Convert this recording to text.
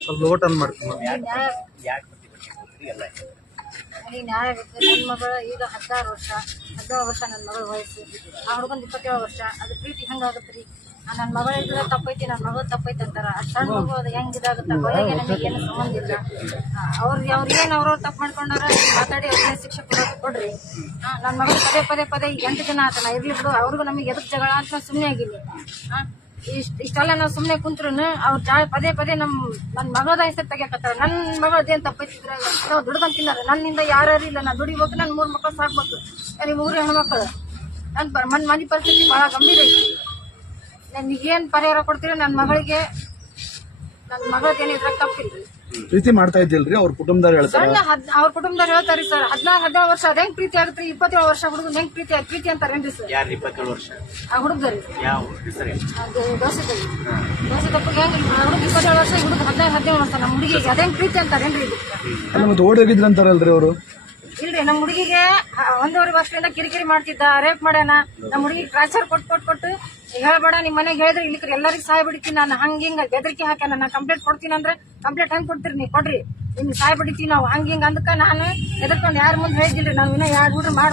ಸ್ವಲ್ಪ ಓಟ್ ಅನ್ ಮಾಡ್ತೀನಿ ನ್ಯಾಯ ನನ್ನ ಮಗಳ ಈಗ ಹದಿನಾರು ವರ್ಷ ಹದಿನೇಳು ವರ್ಷ ನನ್ನ ಮಗಳ ವಯಸ್ಸು. ಆ ಹುಡುಗಂದು ಇಪ್ಪತ್ತೇಳು ವರ್ಷ. ಅದು ಪ್ರೀತಿ ಹೆಂಗಾಗುತ್ತೆ ರೀ ನನ್ನ ಮಗಳ ಇದ್ರೆ ತಪ್ಪೈತಿ ನನ್ನ ಮಗಳು ತಪ್ಪೈತಿ ಅಂತಾರ. ಸಣ್ಣ ಮಗು ಅದು ಹೆಂಗ್ ಇದಾಗುತ್ತೆ? ಕೊನೆಗೆ ನನಗೆ ಏನು ಸಂಬಂಧ ಇಲ್ಲ. ಅವ್ರಿಗೆ ಅವ್ರು ಏನು ಅವ್ರವ್ರು ತಪ್ಪು ಮಾಡ್ಕೊಂಡಾರ ಮಾತಾಡಿ ಅವ್ರಿಗೆ ಶಿಕ್ಷೆ ಕೊಡೋದು ಕೊಡ್ರಿ. ನನ್ನ ಮಗಳು ಪದೇ ಪದೇ ಪದೇ ಎಂಟು ದಿನ ಆತನ ಇರ್ಲಿ ಬಿಡು. ಅವ್ರಿಗೂ ನಮಗೆ ಎದಕ್ ಜಗಳ ಅಂತ ಸುಮ್ಮನೆ ಆಗಿಲ್ಲ ಇಷ್ಟ ಇಷ್ಟೆಲ್ಲ ನಾವು ಸುಮ್ಮನೆ ಕುಂತ್ರು ಅವ್ರ ಜಾ ಪದೇ ಪದೇ ನಮ್ಮ ನನ್ನ ಮಗಳದ ಹೆಸರು ತೆಗಿಯಕತ್ತಾರ. ನನ್ನ ಮಗಳದೇನು ತಪ್ಪೈತಿದ್ರ ನಾವು ದುಡ್ಕೊಂಡ್ ತಿನ್ನಾರ. ನನ್ನಿಂದ ಯಾರ್ಯಾರು ಇಲ್ಲ. ನಾನು ದುಡಿಬೇಕು ನನ್ನ ಮೂರು ಮಕ್ಕಳು ಸಾಕ್ಬೇಕು ನನಗೆ ಮೂರು ಹೆಣ್ಮಕ್ಳು. ನನ್ನ ಮನ್ ಮನೆ ಪರಿಸ್ಥಿತಿ ಭಾಳ ಗಂಭೀರ ಐತಿ. ನನಗೇನು ಪರಿಹಾರ ಕೊಡ್ತೀರಿ ನನ್ನ ಮಗಳಿಗೆ ನನ್ನ ಮಗಳಿಗೆ ಇದ್ರಾಗ ತಪ್ಪಿಲ್ರಿ. ಪ್ರೀತಿ ಮಾಡ್ತಾ ಇದ್ದಿಲ್ರಿ? ಅವ್ರ ಕುಟುಂಬದವ್ರು ಹೇಳ್ತಾರೆ? ಸಣ್ಣ ಹದ್ ಅವ್ರ ಕುಟುಂಬದವ್ರು ಹೇಳ್ತಾರೆ ಸರ್. ಹದಿನಾರು ಹದಿನೇಳು ವರ್ಷ ಅದ ಹೆಂಗ್ ಪ್ರೀತಿ ಆಗತ್ರಿ ಇಪ್ಪತ್ತೇಳು ವರ್ಷ ಹುಡುಗ ಹೆಂಗ್ ಪ್ರೀತಿ ಆಗ್- ಪ್ರೀತಿ ಅಂತಾರೇನ್ರಿ ಸರ್? ಯಾರು ಇಪ್ಪತ್ತೇಳು ವರ್ಷ? ಆ ಹುಡುಗರಿ ಯಾವ ಹೆಸರು? ಅದು ದೋಸೆ ತಗಿ ದೋಸೆ ತಪ್ಪಿಗೆ ಹೆಂಗ್ ಹುಡುಗ ಇಪ್ಪತ್ತೇಳು ವರ್ಷ ಹುಡುಗ ಹದಿನೈದು ಹದಿನೇಳು ವರ್ಷ. ನಮ್ಮ ಹುಡುಗಿಗೆ ಅದೇನ್ ಪ್ರೀತಿ ಅಂತಾರೇನ್ರಿ ಅಲ್ಲ ಮತ್ತೆ ಓಡಿ ಹೋಗಿದ್ರಂತಾರಲ್ರಿ ಅವರು? ಇಲ್ರಿ ನಮ್ಮ ಹುಡುಗಿಗೆ ಒಂದೂವರೆ ವರ್ಷದಿಂದ ಕಿರಿಕಿರಿ ಮಾಡ್ತಿದ್ದ ರೇಪ್ ಮಾಡ್ಯಾನ. ನಮ್ಮ ಹುಡುಗಿಗೆ ಟ್ರಾನ್ಸ್ಫರ್ ಕೊಟ್ಟು ಕೊಟ್ಟು ಕೊಟ್ಟು ಹೇಳ್ಬೇಡ ನಿಮ್ಮ ಮನೆಗೆ ಹೇಳಿದ್ರೆ ಇಲ್ಲಿ ಎಲ್ಲರಿಗೂ ಸಹಾಯ ಬಿಡ್ತೀನಿ ನಾನು. ಹಂಗ ಹಿಂಗ ಬೆದರಿಕೆ ಹಾಕ್ಯಾನ. ನಾನು ಕಂಪ್ಲೇಂಟ್ ಕೊಡ್ತೀನಿ ಅಂದ್ರೆ ಕಂಪ್ಲೇಂಟ್ ಹೆಂಗ್ ಕೊಡ್ತೀರಿ ನೀವು? ಕೊಡ್ರಿ. ನಿಮ್ಗೆ ಸಹಾಯ ಬಿಡ್ತೀವಿ ನಾವು. ಹಂಗ ಹಿಂಗ ಅಂದಕ್ಕ ನಾನು ಎದರ್ಕೊಂಡು ಯಾರ ಮುಂದೆ ಹೇಳಿದಿಲ್ರಿ ನಾವು ಇನ್ನೂ ಯಾರು ಹುಡ್ರು ಮಾಡಿ